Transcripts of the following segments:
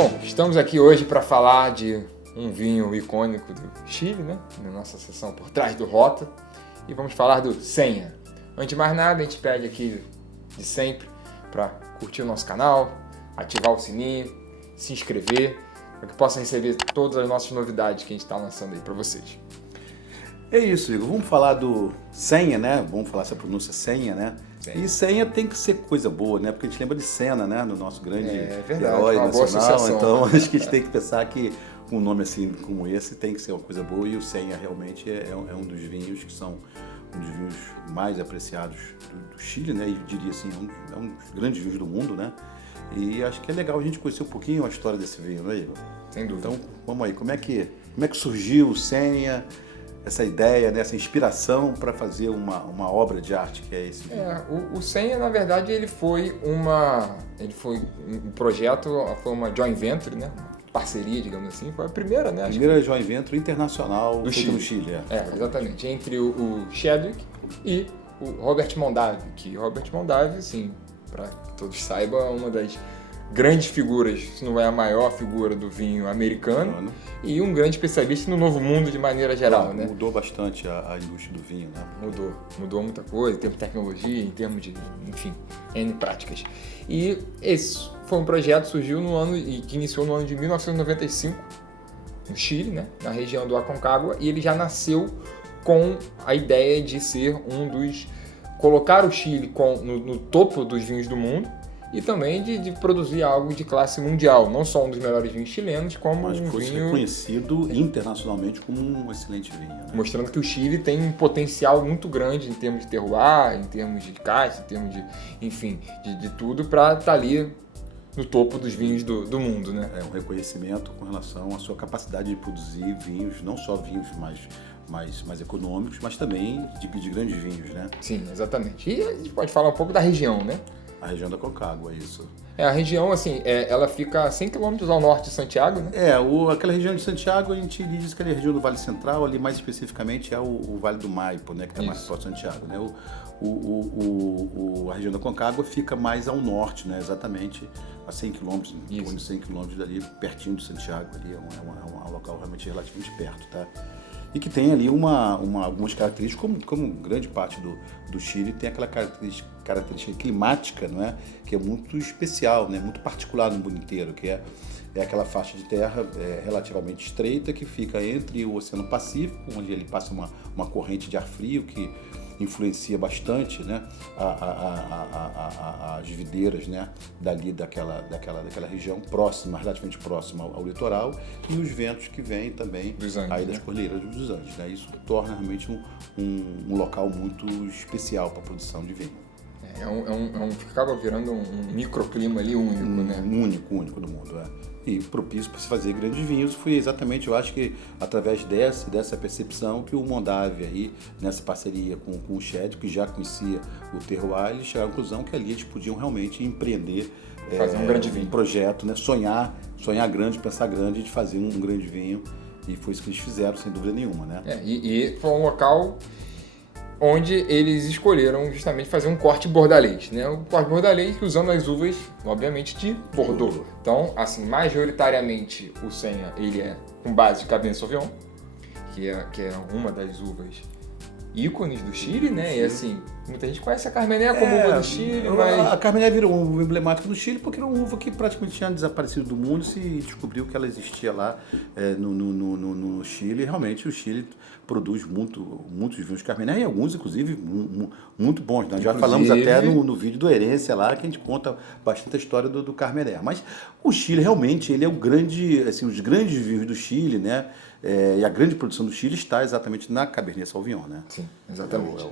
Bom, estamos aqui hoje para falar de um vinho icônico do Chile, né? Na nossa sessão Por Trás do Rota. E vamos falar do Senha. Antes de mais nada, a gente pede aqui de sempre para curtir o nosso canal, ativar o sininho, se inscrever, para que possa receber todas as nossas novidades que a gente está lançando aí para vocês. É isso, Igor. Vamos falar do Senha, né? Vamos falar essa pronúncia Senha, né? Senha. E Senha tem que ser coisa boa, né? Porque a gente lembra de Senna, né? No nosso grande herói nacional. Então, acho que a gente tem que pensar que um nome assim como esse tem que ser uma coisa boa. E o Senha realmente é um dos vinhos que são um dos vinhos mais apreciados do Chile, né? E eu diria assim, é um dos grandes vinhos do mundo, né? E acho que é legal a gente conhecer um pouquinho a história desse vinho, não é, Igor? Sem dúvida. Então, vamos aí. Como é que surgiu o Senha? Essa ideia, né, essa inspiração para fazer uma obra de arte que é esse vinho. O Senha, na verdade, ele foi um projeto, foi uma joint venture, né? Parceria, digamos assim, foi a primeira, né? A primeira joint venture internacional do Chile. No Chile. Exatamente, entre o Chadwick e o Robert Mondavi, que Robert Mondavi, assim, para que todos saibam, é uma das grandes figuras, se não é a maior figura do vinho americano, e um grande especialista no Novo Mundo de maneira geral, né? Mudou bastante a indústria do vinho, né? Mudou muita coisa, em termos de tecnologia, em termos de, enfim, N práticas. E esse foi um projeto que surgiu que iniciou no ano de 1995, no Chile, né? Na região do Aconcagua, e ele já nasceu com a ideia de colocar o Chile no topo dos vinhos do mundo, e também de produzir algo de classe mundial, não só um dos melhores vinhos chilenos, como mas fosse reconhecido internacionalmente como um excelente vinho, né? Mostrando que o Chile tem um potencial muito grande em termos de terroir, em termos de caixa, em termos de, enfim, de tudo, para estar ali no topo dos vinhos do mundo, né? É um reconhecimento com relação à sua capacidade de produzir vinhos, não só vinhos mais econômicos, mas também de grandes vinhos, né? Sim, exatamente. E a gente pode falar um pouco da região, né? A região da Aconcagua, é isso. A região, assim, ela fica a 100 km ao norte de Santiago, né? Aquela região de Santiago, a gente diz que é a região do Vale Central, ali mais especificamente é o Vale do Maipo, né? Que está mais próximo de Santiago, né? A região da Aconcagua fica mais ao norte, né? Exatamente a 100 km, em torno de 100 km dali, pertinho de Santiago, ali é um local realmente relativamente perto, tá? E que tem ali algumas características, como grande parte do Chile tem aquela característica climática, não é? Que é muito especial, né? Muito particular no mundo inteiro, que é aquela faixa de terra relativamente estreita que fica entre o Oceano Pacífico, onde ele passa uma corrente de ar frio que influencia bastante, né, as videiras, né, daquela região relativamente próxima ao litoral, e os ventos que vêm também aí das Cordilheiras dos Andes, né? Isso torna realmente um local muito especial para a produção de vinho. Acaba virando um microclima ali único, né? Único no mundo, E propício para se fazer grandes vinhos. Foi exatamente, eu acho que através dessa percepção que o Mondavi aí, nessa parceria com o Shed, que já conhecia o terroir, eles chegaram à conclusão que ali eles podiam realmente empreender, fazer um grande vinho, um projeto, né? Sonhar grande, pensar grande, de fazer um grande vinho, e foi isso que eles fizeram, sem dúvida nenhuma, né? E foi um local onde eles escolheram justamente fazer um corte bordalês, né? O corte bordalês usando as uvas, obviamente, de Bordeaux. Então, assim, majoritariamente o Senha, ele é com base de Cabernet Sauvignon, que é uma das uvas ícones do Chile, né? E assim, muita gente conhece a Carmené como uva do Chile, mas... A Carmené virou um uva emblemático do Chile porque era uma uva que praticamente tinha desaparecido do mundo, se descobriu que ela existia lá no Chile. E realmente o Chile produz muitos vinhos Carmené, e alguns, inclusive, muito bons. Nós já falamos até no vídeo do Herência lá, que a gente conta bastante a história do Carmené. Mas o Chile, realmente, ele é o grande, assim, os grandes vinhos do Chile, né? E a grande produção do Chile está exatamente na Cabernet Sauvignon, né? Sim, exatamente.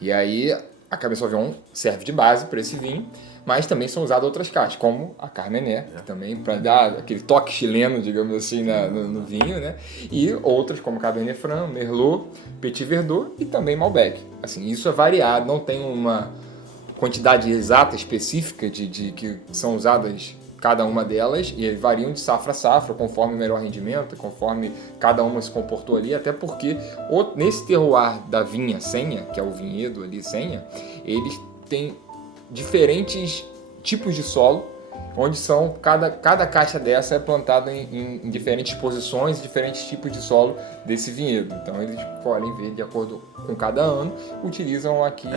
E aí a Cabernet Sauvignon serve de base para esse vinho, mas também são usadas outras castas, como a Carmené, que também para dar aquele toque chileno, digamos assim, no vinho, né? E outras como Cabernet Franc, Merlot, Petit Verdot e também Malbec. Assim, isso é variado, não tem uma quantidade exata, específica de que são usadas cada uma delas, e variam de safra a safra, conforme o melhor rendimento, conforme cada uma se comportou ali, até porque nesse terroir da vinha Senha, que é o vinhedo ali Senha, eles têm diferentes tipos de solo onde cada caixa dessa é plantada em diferentes posições, diferentes tipos de solo desse vinhedo. Então eles podem ver de acordo com cada ano, utilizam aqui...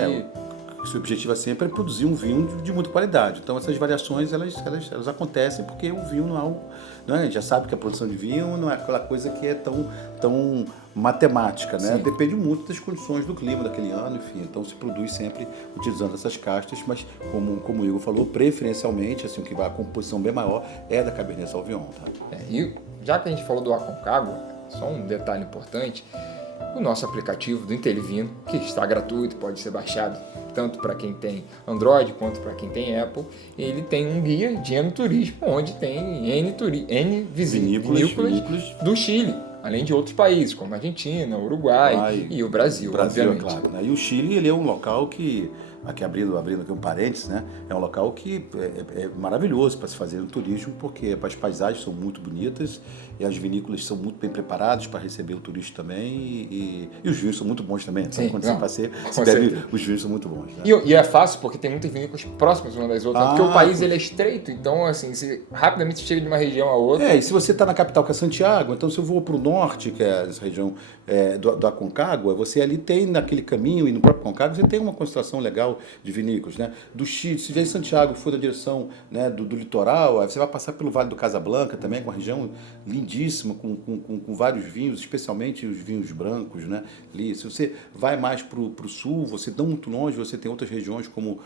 O seu objetivo é sempre produzir um vinho de muita qualidade. Então essas variações elas acontecem porque o vinho não é algo, né? A gente já sabe que a produção de vinho não é aquela coisa que é tão matemática, né? Sim. Depende muito das condições do clima daquele ano, enfim. Então se produz sempre utilizando essas castas, mas como o Igor falou, preferencialmente, assim, o que vai a composição bem maior é da Cabernet Sauvignon, tá? E já que a gente falou do Aconcagua, só um detalhe importante, o nosso aplicativo do Intelivino, que está gratuito, pode ser baixado tanto para quem tem Android quanto para quem tem Apple, ele tem um guia de enoturismo, onde tem N vinícolas do Chile, além de outros países, como a Argentina, o Uruguai e o Brasil, obviamente. É claro, né? E o Chile, ele é um local que, aqui abrindo aqui um parênteses, né? É um local que é maravilhoso para se fazer no turismo, porque as paisagens são muito bonitas e as vinícolas são muito bem preparadas para receber o turista também e os vinhos são muito bons também. Então, quando você passeia, os vinhos são muito bons. Né? E é fácil, porque tem muitas vinícolas próximas uma das outras, porque o país ele é estreito, então assim, rapidamente você chega de uma região a outra. E se você está na capital, que é Santiago, então se eu vou para o norte, que é essa região do Aconcagua, você ali tem naquele caminho, e no próprio Aconcagua, você tem uma concentração legal de vinícolas, né? Do Chile, se vier em Santiago e for na direção, né, do litoral, aí você vai passar pelo Vale do Casablanca também, com uma região lindíssima, com vários vinhos, especialmente os vinhos brancos, né? Ali, se você vai mais para o sul, você não muito longe, você tem outras regiões como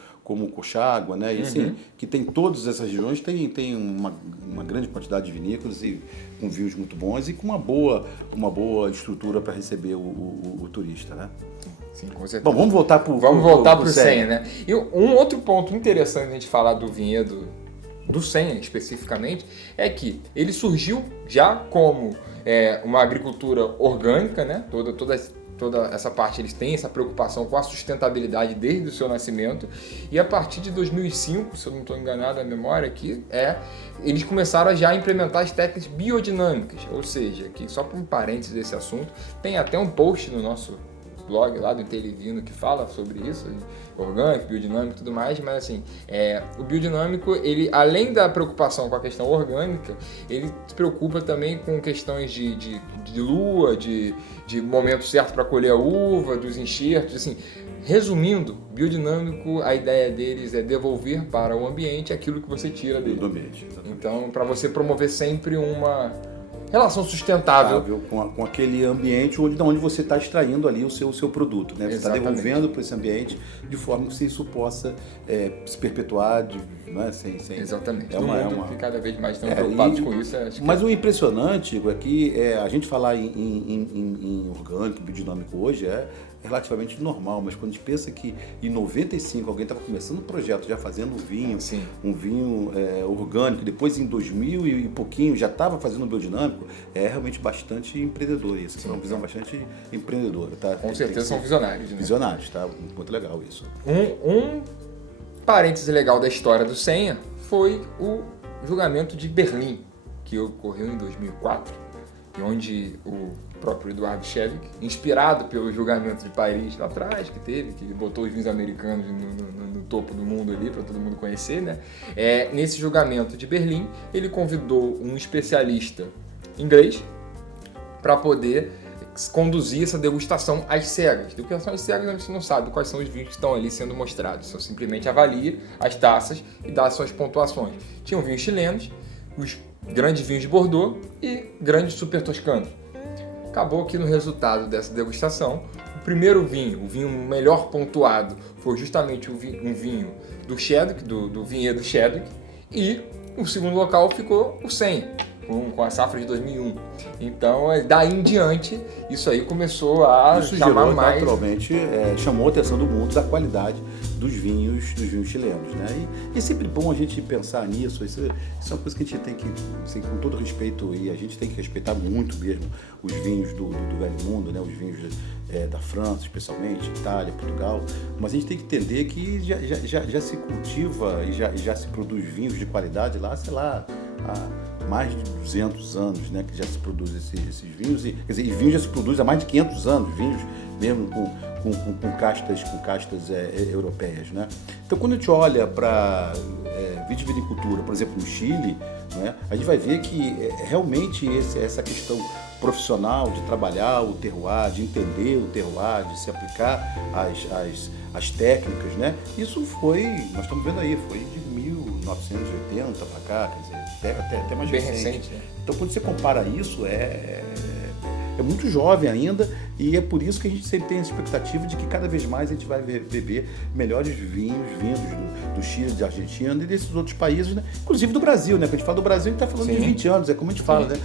Cochagua, né? E assim, que tem todas essas regiões, tem uma grande quantidade de vinícolas e com vinhos muito bons e com uma boa estrutura para receber o turista, né? Sim, com certeza. Bom, vamos voltar para o Senha, né? E um outro ponto interessante a gente falar do vinhedo do Senha especificamente é que ele surgiu já como uma agricultura orgânica, né? Toda essa parte, eles têm essa preocupação com a sustentabilidade desde o seu nascimento, e a partir de 2005, se eu não estou enganado a memória aqui, eles começaram a já implementar as técnicas biodinâmicas, ou seja, que só para um parênteses desse assunto, tem até um post no nosso blog lá do Intelivino que fala sobre isso, orgânico, biodinâmico e tudo mais, mas assim, o biodinâmico, ele, além da preocupação com a questão orgânica, ele se preocupa também com questões de lua, de momento certo para colher a uva, dos enxertos, assim. Resumindo, biodinâmico, a ideia deles é devolver para o ambiente aquilo que você tira dele. Do ambiente, exatamente. Então, para você promover sempre uma relação sustentável com aquele ambiente onde você está extraindo ali o seu produto, né? Você está devolvendo para esse ambiente de forma que isso possa se perpetuar, né? Exatamente. No mundo que cada vez mais estão preocupados com isso. Mas o impressionante, Igor, é que a gente falar em orgânico, biodinâmico hoje é relativamente normal, mas quando a gente pensa que em 95 alguém estava começando um projeto já fazendo um vinho orgânico, depois em 2000 e pouquinho já estava fazendo um biodinâmico, é realmente bastante empreendedor isso. É uma visão bastante empreendedora. Tá? Com certeza são visionários. Né? Visionários, tá? Muito legal isso. Um parêntese legal da história do Senha foi o julgamento de Berlim, que ocorreu em 2004, onde o próprio Eduardo Chevik, inspirado pelo julgamento de Paris lá atrás, que botou os vinhos americanos no topo do mundo ali, para todo mundo conhecer, né? Nesse julgamento de Berlim, ele convidou um especialista inglês para poder conduzir essa degustação às cegas. Degustação às cegas, a gente não sabe quais são os vinhos que estão ali sendo mostrados, só simplesmente avalia as taças e dá suas pontuações. Tinham vinhos chilenos, os grandes vinhos de Bordeaux e grandes super toscanos. Acabou que no resultado dessa degustação, o primeiro vinho, o vinho melhor pontuado, foi justamente um vinho do Chedwick, do vinhedo Chedwick, e o segundo local ficou o Senha, com a safra de 2001. Então, daí em diante, isso aí começou a chamar mais... naturalmente, chamou a atenção do mundo da qualidade dos vinhos chilenos, né? E é sempre bom a gente pensar nisso, isso é uma coisa que a gente tem que, assim, com todo respeito, e a gente tem que respeitar muito mesmo os vinhos do velho mundo, né? Os vinhos da França, especialmente, Itália, Portugal, mas a gente tem que entender que já se cultiva e já se produz vinhos de qualidade lá, sei lá, há mais de 200 anos, né, que já se produz esses vinhos, quer dizer, e vinhos já se produz há mais de 500 anos, vinhos mesmo com castas europeias, né? Então, quando a gente olha para vitivinicultura, por exemplo, no Chile, né, a gente vai ver que realmente essa questão profissional de trabalhar o terroir, de entender o terroir, de se aplicar as técnicas, né? Isso nós estamos vendo aí, foi de 1980 para cá, quer dizer, até mais recente. Né? Então, quando você compara isso, é muito jovem ainda, e é por isso que a gente sempre tem essa expectativa de que cada vez mais a gente vai beber melhores vinhos vindos do Chile, da Argentina e desses outros países, né? Inclusive do Brasil, né? Quando a gente fala do Brasil, a gente está falando de 20 anos, é como a gente fala, né?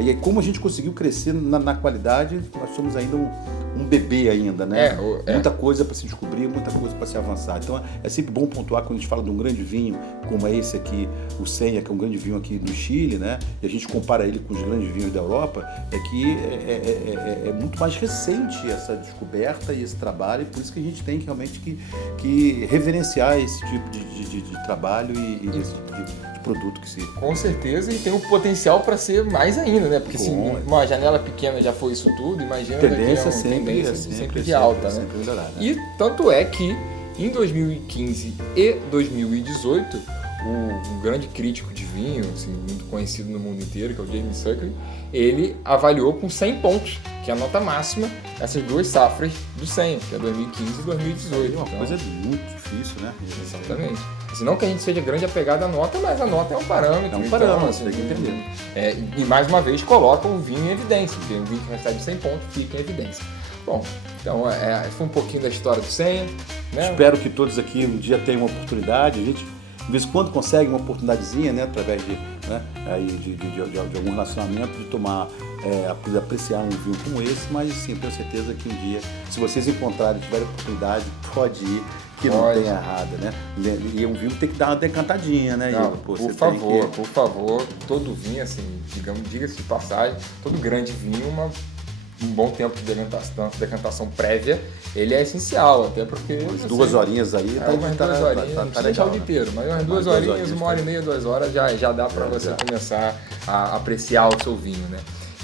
E como a gente conseguiu crescer na qualidade, nós somos ainda um bebê ainda, né? Muita coisa para se descobrir, muita coisa para se avançar. Então é sempre bom pontuar quando a gente fala de um grande vinho, como é esse aqui, o Senha, que é um grande vinho aqui no Chile, né? E a gente compara ele com os grandes vinhos da Europa, é que é muito mais recente essa descoberta e esse trabalho, e por isso que a gente tem realmente que reverenciar esse tipo de trabalho e esse tipo de produto que se... Com certeza, e tem um potencial para ser mais ainda, né? Porque se uma janela pequena já foi isso tudo, imagina tendência sempre de alta, né? Melhorar, né? E tanto é que em 2015 e 2018, um grande crítico de vinho, assim, muito conhecido no mundo inteiro, que é o James Suckley, ele avaliou com 100 pontos, que é a nota máxima, essas duas safras do Senha, que é 2015 e 2018. É uma coisa muito difícil, né? Exatamente. Assim, não que a gente seja grande apegado à nota, mas a nota é um parâmetro. É um parâmetro, assim, tem que entender. E mais uma vez coloca o vinho em evidência, porque um vinho que recebe 100 pontos fica em evidência. Bom, então foi um pouquinho da história do Senha. Né? Espero que todos aqui um dia tenham uma oportunidade, a gente de vez em quando consegue uma oportunidadezinha, né, através de algum relacionamento, de tomar, de apreciar um vinho como esse, mas sim, eu tenho certeza que um dia, se vocês encontrarem, tiverem oportunidade, pode ir, que não tem errada, né? E um vinho tem que dar uma decantadinha, né? Não, por favor, todo vinho, assim, diga-se de passagem, todo grande vinho, um bom tempo de decantação prévia, ele é essencial, até porque... Umas 2 horinhas aí, umas 2 horinhas, não precisa deixar o dia inteiro, mas umas 2 horinhas, 1h30, 2 horas, já dá para você começar a apreciar o seu vinho, né?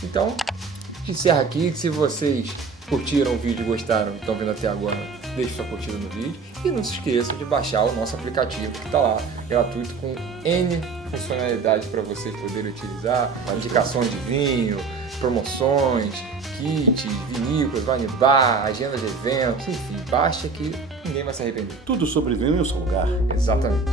Então, a gente encerra aqui. Se vocês curtiram o vídeo e gostaram, estão vendo até agora, deixe sua curtida no vídeo e não se esqueçam de baixar o nosso aplicativo que está lá, gratuito, com N funcionalidades para vocês poderem utilizar, indicações de vinho, promoções, kits, vinícolas, wine bar, agenda de eventos, enfim, baixa que ninguém vai se arrepender. Tudo sobre vinho em um só lugar. Exatamente.